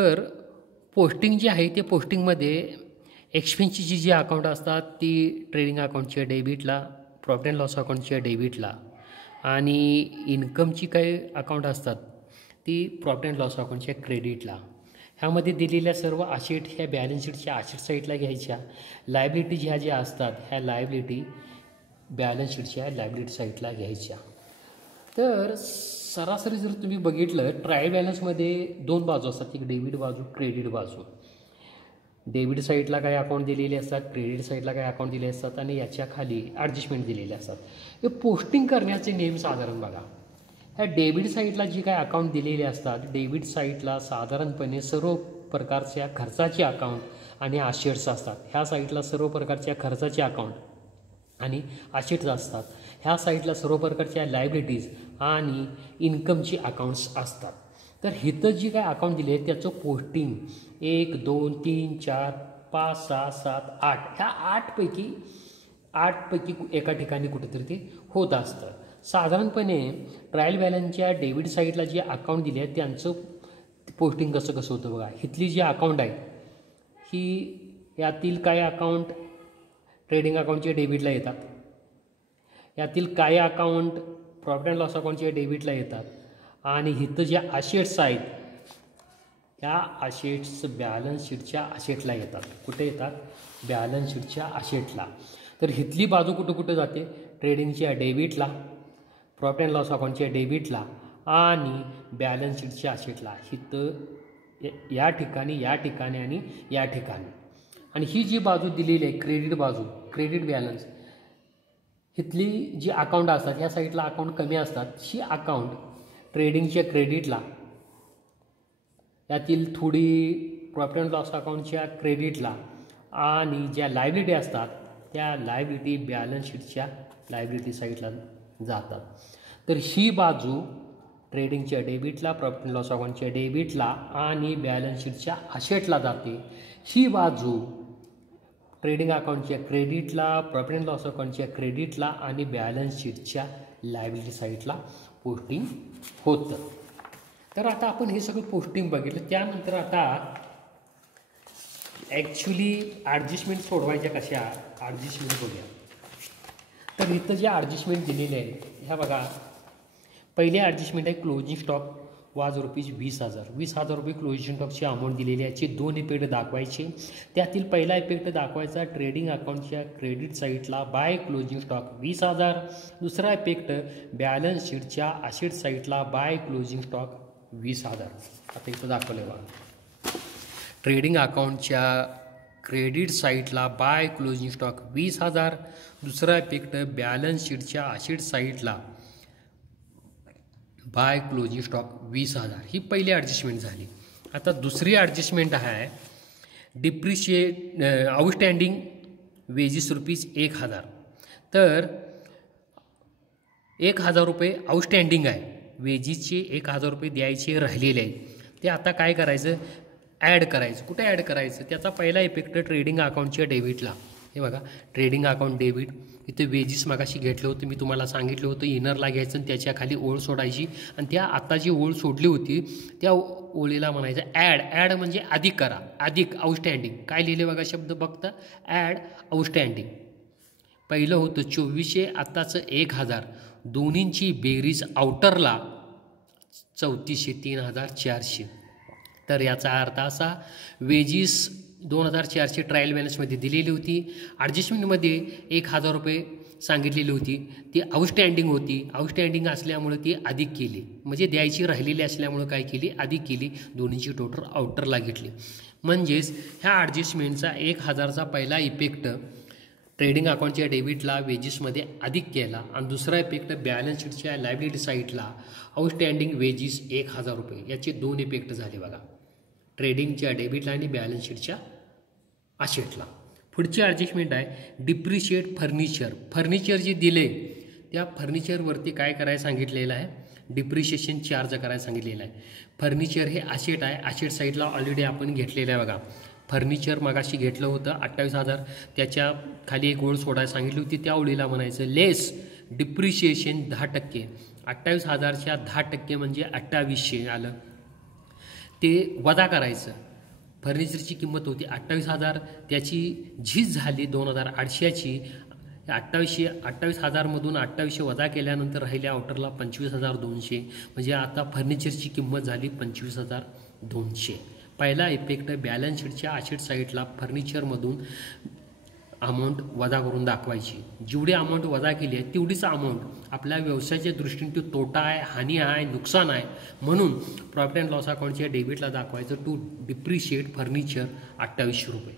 तर पोस्टिंग जी आहे ते पोस्टिंगमध्ये एक्सपेन्सची जी अकाउंट असतात ती ट्रेडिंग अकाउंटच्या डेबिटला, प्रॉफिट अँड लॉस अकाउंटच्या डेबिटला आणि इन्कमची काही अकाउंट असतात ती प्रॉफिट अँड लॉस अकाउंटच्या क्रेडिटला. ह्यामध्ये दिलेल्या सर्व असेट ह्या बॅलन्स शीटच्या असेट साईडला घ्यायच्या. लायबिलिटी ज्या असतात ह्या लायबिलिटी बॅलन्स शीटच्या लायबिलिटी साईडला घ्यायच्या. तर सरासरी जर तुम्ही बघितलं ट्रायल बॅलन्समध्ये दोन बाजू असतात, एक डेबिट बाजू, क्रेडिट बाजू. डेबिट साईडला काही अकाउंट दिलेले असतात, क्रेडिट साईडला काही अकाउंट दिले असतात आणि याच्या खाली ॲडजस्टमेंट दिलेले असतात. हे पोस्टिंग करण्याचे नियम साधारण बघा. ह्या डेबिट साईडला जी काही अकाउंट दिलेले असतात, डेबिट साईडला साधारणपणे सर्व प्रकारच्या खर्चाचे अकाउंट आणि असेट्स असतात. ह्या साईडला सर्व प्रकारच्या खर्चाचे अकाउंट आणि असेट्स असतात. ह्या साईडला सर्व प्रकारच्या लायबिलिटीज आणि इन्कमची अकाउंट्स असतात. तर इथं जी काय अकाउंट दिले आहे त्याचं पोस्टिंग 1, 2, 3, 4, 5, 6, 7, 8 ह्या आठपैकी एका ठिकाणी कुठेतरी ते होत असतं. साधारणपणे ट्रायल बॅलन्सच्या डेबिट साईडला जे अकाउंट दिले आहेत त्यांचं पोस्टिंग कसं होतं बघा. इथली जी अकाउंट आहे ही यातील काही अकाउंट ट्रेडिंग अकाउंटच्या डेबिटला येतात, यातील काही अकाउंट प्रॉफिट अँड लॉस अकाउंटच्या डेबिटला येतात आणि इथं ज्या असेट्स आहेत ह्या असेट्स बॅलन्स शीटच्या असेटला येतात. कुठे येतात? बॅलन्स शीटच्या असेटला. तर इथली बाजू कुठं जाते? ट्रेडिंगच्या डेबिटला, प्रॉफिट अँड लॉस अकाउंटच्या डेबिटला आणि बॅलन्स शीटच्या असेटला. इथं या ठिकाणी आणि या ठिकाणी. आणि ही जी बाजू दिलेली आहे क्रेडिट बाजू, क्रेडिट बॅलन्स, इथली जी अकाउंट असतात ह्या साईडला अकाउंट कमी असतात, ही अकाउंट ट्रेडिंगच्या क्रेडिटला, यातील थोडी प्रॉफिट अँड लॉस अकाउंटच्या क्रेडिटला आणि ज्या लायबिलिटी असतात त्या लायबिलिटी बॅलन्स शीटच्या लायबिलिटी साईडला जातात. तर ही बाजू ट्रेडिंगच्या डेबिटला, प्रॉफिट अँड लॉस अकाउंटच्या डेबिटला आणि बॅलन्स शीटच्या असेटला जाते. ही बाजू ट्रेडिंग अकाउंटच्या क्रेडिटला, प्रॉफिट अँड लॉस अकाउंटच्या क्रेडिटला आणि बॅलन्स शीटच्या लायबिलिटी साईडला पोस्टिंग होतं. तर आता आपण हे सगळं पोस्टिंग बघितलं. त्यानंतर आता ॲक्च्युली ॲडजस्टमेंट सोडवायच्या कशा ॲडजस्टमेंट बघूया. तर इथं जे ॲडजस्टमेंट दिलेले आहे ह्या बघा. पहिले ॲडजस्टमेंट आहे क्लोजिंग स्टॉक वाज ₹20,000. ₹20,000 क्लोजिंग स्टॉकची अमाऊंट दिलेली आहे. याचे दोन इफेक्ट दाखवायचे. त्यातील पहिला इफेक्ट दाखवायचा ट्रेडिंग अकाउंटच्या क्रेडिट साईडला बाय क्लोजिंग स्टॉक 20,000. दुसरा इफेक्ट बॅलन्स शीटच्या असेट साईडला बाय क्लोजिंग स्टॉक 20,000. आता इथं दाखवलं बघा. ट्रेडिंग अकाउंटच्या क्रेडिट साईडला बाय क्लोजिंग स्टॉक 20,000. दुसरा इफेक्ट बॅलन्स शीटच्या असेट साईडला बाय क्लोजिंग स्टॉक 20,000. ही पहिली ॲडजस्टमेंट झाली. आता दुसरी ॲडजस्टमेंट आहे आउटस्टँडिंग वेजेस ₹1,000. तर ₹1,000 आउटस्टँडिंग आहे. वेजेसचे ₹1,000 द्यायचे राहिलेले आहेत. ते आता काय करायचं? ॲड करायचं. कुठे ॲड करायचं? त्याचा पहिला इफेक्ट ट्रेडिंग अकाउंटच्या डेबिटला. हे बघा ट्रेडिंग अकाउंट डेबिट. इथं वेजेस मागाशी घेतलं होतं, मी तुम्हाला सांगितलं होतं इनरला घ्यायचं आणि त्याच्या खाली ओळ सोडायची आणि त्या आता जी ओळ सोडली होती त्या ओळीला म्हणायचं ॲड म्हणजे अधिक करा. अधिक आउटस्टँडिंग काय लिहिले बघा शब्द बघता. Add outstanding. पहिलं होतं 2400, आत्ताचं 1,000. दोन्हींची बेरीज आउटरला 3400, 3,400. तर याचा अर्थ असा वेजेस 2,400 ट्रायल बॅलन्समध्ये दिलेली होती. ॲडजस्टमेंटमध्ये ₹1,000 सांगितलेली होती. ती आउटस्टँडिंग होती. आउटस्टँडिंग असल्यामुळे ती अधिक केली, म्हणजे द्यायची राहिलेली असल्यामुळे काय केली? अधिक केली. दोन्हीची टोटल आउटरला घेतली. म्हणजेच ह्या ॲडजस्टमेंटचा 1,000चा पहिला इफेक्ट ट्रेडिंग अकाउंटच्या डेबिटला वेजेसमध्ये अधिक केला आणि दुसरा इफेक्ट बॅलन्स शीटच्या लायबिलिटी साईडला आउटस्टँडिंग वेजेस ₹1,000. याचे दोन इफेक्ट झाले बघा, ट्रेडिंगच्या डेबिटला आणि बॅलन्स शीटच्या असेटला. पुढची ॲडजस्टमेंट आहे डिप्रिशिएट फर्निचर. फर्निचर जे दिले त्या फर्निचरवरती काय करायला सांगितलेलं आहे? डिप्रिशिएशन चार्ज करायला सांगितलेलं आहे. फर्निचर हे असेट आहे. असेट साईडला ऑलरेडी आपण घेतलेलं आहे बघा. फर्निचर मगाशी घेतलं होतं 28,000. त्याच्या खाली एक ओळ सोडायला सांगितली होती. त्या ओळीला म्हणायचं लेस डिप्रिशिएशन 10%. 28,000च्या 10% म्हणजे 2800 आलं. ते वजा करायचं. फर्निचरची किंमत होती 28,000, त्याची झीज झाली 2,800ची. 28,000मधून 2800 वजा केल्यानंतर राहिल्या आउटरला 25,200. म्हणजे आता फर्निचरची किंमत झाली 25,200. पहिला इफेक्ट बॅलन्स शीटच्या असेट साईडला फर्निचरमधून अमाऊंट वजा करून दाखवायची. जेवढी अमाऊंट वजा केली आहे तेवढीच अमाऊंट आपल्या व्यवसायाच्या दृष्टीने तो तोटा आहे, हानी आहे, नुकसान आहे. म्हणून प्रॉफिट अँड लॉस अकाउंटच्या डेबिटला दाखवायचं टू डिप्रिशिएट फर्निचर 2800 रुपये.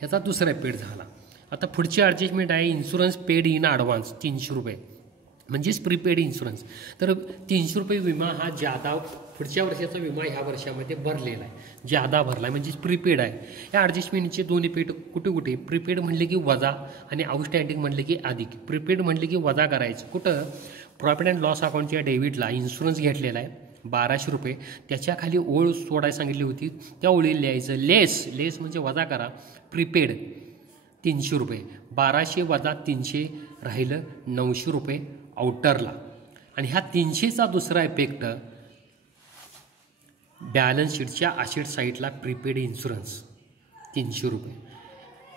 ह्याचा दुसरा इफेक्ट झाला. आता पुढची ॲडजस्टमेंट आहे इन्शुरन्स पेड इन ॲडव्हान्स 300 रुपये, म्हणजेच प्रीपेड इन्शुरन्स. तर 300 रुपये विमा हा जादा पुढच्या वर्षाचा विमा ह्या वर्षामध्ये भरलेला आहे, जादा भरला आहे, म्हणजेच प्रीपेड आहे. या ॲडजस्टमेंटचे दोन इफेक्ट कुठे कुठे. प्रीपेड म्हणले की वजा आणि आउटस्टँडिंग म्हणले की अधिक. प्रीपेड म्हणले की वजा करायचं कुठं, प्रॉफिट अँड लॉस अकाउंटच्या डेबिटला इन्शुरन्स घेतलेला आहे 1200 रुपये, त्याच्या खाली ओळ सोडायला सांगितली होती, त्या ओळीला लिहायचं लेस म्हणजे वजा करा, प्रीपेड 300 रुपये, 1200 वजा 300 राहिलं 900 रुपये आउटरला. आणि ह्या 300चा दुसरा इफेक्ट बॅलन्स शीटच्या असेट साईडला प्रीपेड इन्शुरन्स 300 रुपये.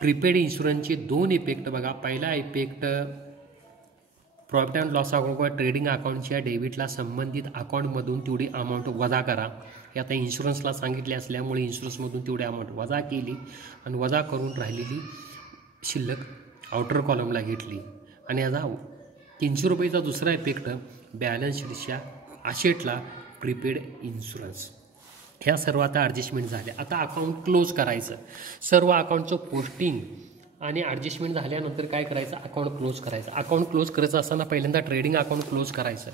प्रीपेड इन्शुरन्सचे दोन इफेक्ट बघा. पहिला effect profit and loss account किंवा ट्रेडिंग अकाउंटच्या डेबिटला संबंधित अकाउंटमधून तेवढी अमाऊंट वजा करा. हे आता इन्शुरन्सला सांगितले असल्यामुळे इन्शुरन्समधून तेवढी अमाऊंट वजा केली आणि वजा करून राहिलेली शिल्लक आउटर कॉलमला घेतली. आणि याचा 300 रुपयेचा दुसरा इफेक्ट बॅलन्स शीटच्या असेटला प्रीपेड इन्शुरन्स. ह्या सर्व आता ॲडजस्टमेंट झाल्या. आता अकाउंट क्लोज करायचं. सर्व अकाउंटचं पोस्टिंग आणि ॲडजस्टमेंट झाल्यानंतर काय करायचं, अकाउंट क्लोज करायचं. अकाउंट क्लोज करायचं असताना पहिल्यांदा ट्रेडिंग अकाउंट क्लोज करायचं.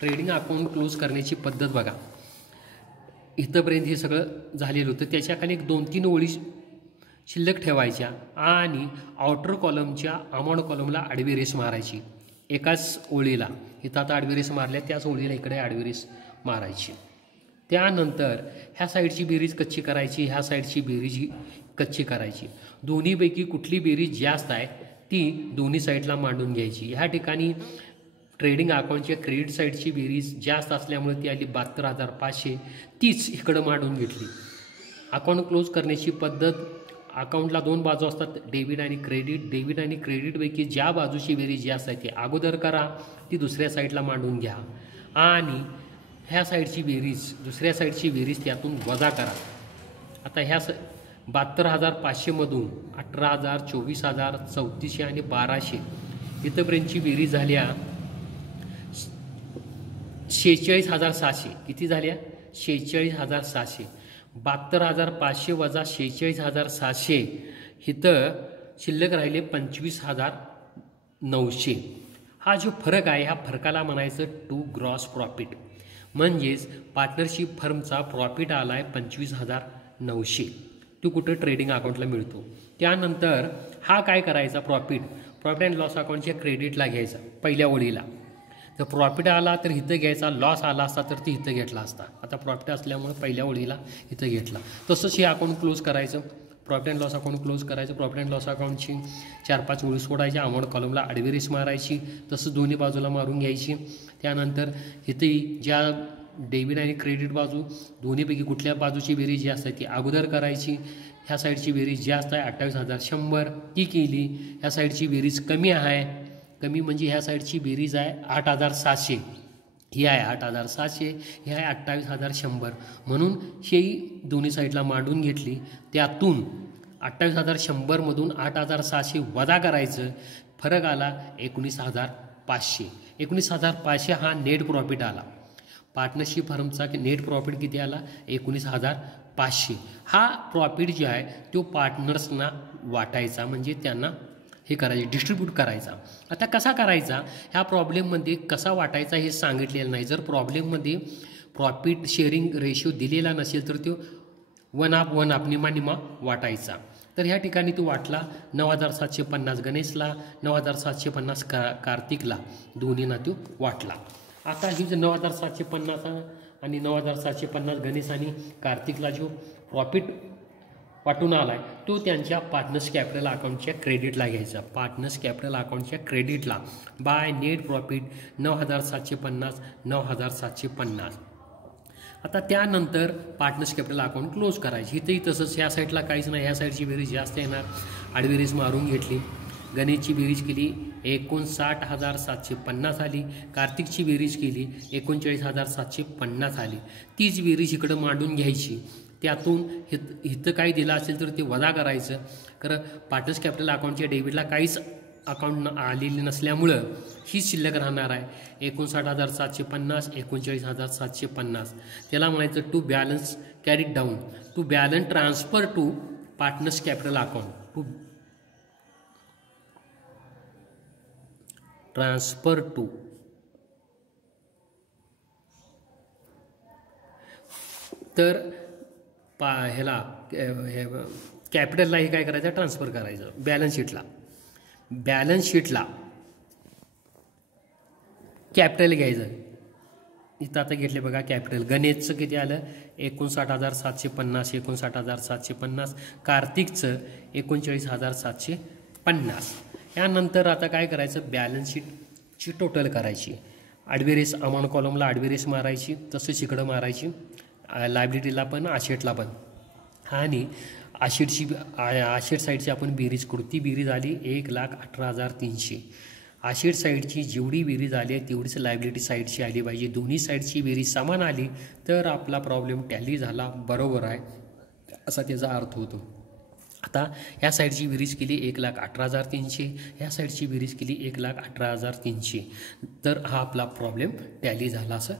ट्रेडिंग अकाउंट क्लोज करण्याची पद्धत बघा. इथंपर्यंत हे सगळं झालेलं होतं. त्याच्या खाली 2-3 ओळी शिल्लक ठेवायच्या आणि आउटर कॉलमच्या अमाऊंट कॉलमला आडवी रेस मारायची एकाच ओळीला. इथं आता आडवी रेस मारल्या, त्याच ओळीला इकडे आडवी रेस मारायची. त्यानंतर ह्या साईडची बेरीज कच्ची करायची, ह्या साईडची बेरीज कच्ची करायची. दोन्हीपैकी कुठली बेरीज जास्त आहे ती दोन्ही साईडला मांडून घ्यायची. ह्या ठिकाणी ट्रेडिंग अकाउंटच्या क्रेडिट साईडची बेरीज जास्त असल्यामुळे ती आली 72,500, तीच इकडं मांडून घेतली. अकाउंट क्लोज करण्याची पद्धत. अकाउंटला 2 बाजू असतात, डेबिट आणि क्रेडिट. डेबिट आणि क्रेडिटपैकी ज्या बाजूची बेरीज जास्त आहे ती अगोदर करा, ती दुसऱ्या साईडला मांडून घ्या आणि ह्या साईडची बेरीज, दुसऱ्या साईडची बेरीज त्यातून वजा करा. आता ह्या 72,500मधून 18,000, 24,000, 3400 आणि 1200 इथंपर्यंतची बेरीज झाल्या 46,700. किती झाल्या, 46,700. 72,500 वजा 46,700, इथं शिल्लक राहिले 25,900. हा जो फरक आहे ह्या फरकाला म्हणायचं टू ग्रॉस प्रॉफिट. म्हणजेच पार्टनरशिप फर्मचा प्रॉफिट आला आहे 25,900. तो कुठं ट्रेडिंग अकाउंटला मिळतो. त्यानंतर हा काय करायचा, प्रॉफिट अँड लॉस अकाउंटच्या क्रेडिटला घ्यायचा पहिल्या ओळीला. जर प्रॉफिट आला तर इथं घ्यायचा, लॉस आला असता तर ती इथं घेतला असता. आता प्रॉफिट असल्यामुळे पहिल्या ओळीला इथं घेतला. तसंच हे अकाउंट क्लोज करायचं. Profit and loss account close करायचं. प्रॉफिट अँड लॉस अकाउंटची 4-5 ओळी सोडायच्या, अमाऊंट कॉलमला आडवी रेस मारायची, तसंच दोन्ही बाजूला मारून घ्यायची. त्यानंतर इथेही ज्या डेबिट आणि क्रेडिट बाजू दोन्हीपैकी कुठल्या बाजूची बेरीज जास्त आहे ती अगोदर करायची. ह्या साईडची बेरीज जास्त आहे 28,100, ती केली. ह्या साईडची बेरीज कमी आहे, कमी म्हणजे ह्या साईडची बेरीज आहे 8,700, ही आहे 8,700, ही आहे 28,100. म्हणून हेही दोन्ही साईडला मांडून घेतली. त्यातून 28,100मधून 8,700 वजा करायचं, फरक आला 19,500. 19,500 हा नेट प्रॉफिट आला. पार्टनरशिप फर्मचा नेट प्रॉफिट किती आला, 19,500. हा प्रॉफिट जे आहे तो पार्टनर्सना वाटायचा, म्हणजे त्यांना हे करायचे, डिस्ट्रीब्यूट करायचा. आता कसा करायचा, ह्या प्रॉब्लेममध्ये कसा वाटायचा हे सांगितलेलं नाही. जर प्रॉब्लेममध्ये प्रॉफिट शेअरिंग रेशो दिलेला नसेल तर तो 1/1 निमा वाटायचा. तर ह्या ठिकाणी तो वाटला 9,750 गणेशला, 9,750 कार्तिकला, दोन्हींना तो वाटला. आता ही जो 9,750 आणि 9,750 गणेश आणि कार्तिकला जो प्रॉफिट वाटून आला आहे तो त्यांच्या पार्टनर्स कॅपिटल अकाउंटच्या क्रेडिटला घ्यायचा. पार्टनर्स कॅपिटल अकाउंटच्या क्रेडिटला बाय नेट प्रॉफिट 9,750, 9,750. आता त्यानंतर पार्टनर्स कॅपिटल अकाउंट क्लोज करायची. इथंही तसंच, ह्या साईडला काहीच नाही, ह्या साईडची बेरीज जास्त येणार. आडबेरीज मारून घेतली, गणेशची बेरीज केली 59,750 आली. कार्तिकची बेरीज केली 39,750 आली. तीच बेरीज इकडं मांडून घ्यायची. त्यातून इथं काही दिलं असेल तर ते वजा करायचं. कारण पार्टनर्स कॅपिटल अकाउंटच्या डेबिटला काहीच अकाउंट आलेली नसल्यामुळं ही शिल्लक राहणार आहे. 59,750, 39,750. त्याला म्हणायचं to balance carried down, to balance transfer to partners capital account, to transfer to तर ह्याला कॅपिटलला हे काय करायचं, ट्रान्सफर करायचं बॅलन्स शीटला. बॅलन्स शीटला कॅपिटल घ्यायचं. इथं आता घेतले बघा कॅपिटल. गणेशचं किती आलं 59,750, 59,750. कार्तिकचं 39,750. यानंतर आता काय करायचं, बॅलन्स शीटची टोटल करायची. आडबेरीस अमाऊंट कॉलमला आडबेरीस मारायची, तसंच इकडं मारायची, लायबिलिटीला पण आशेटला पण. आणि आशेट साईडची आपण बेरीज करू. ती बेरीज आली 1,18,300. आशेट साईडची जेवढी बेरीज आली आहे तेवढीच लायबिलिटी साईडची आली पाहिजे. दोन्ही साईडची बेरीज समान आली तर आपला प्रॉब्लेम टॅली झाला, बरोबर आहे असा त्याचा अर्थ होतो. आता ह्या साईडची बेरीज केली 1,18,300, ह्या साईडची बेरीज केली 1,18,300. तर हा आपला प्रॉब्लेम टॅली झाला असं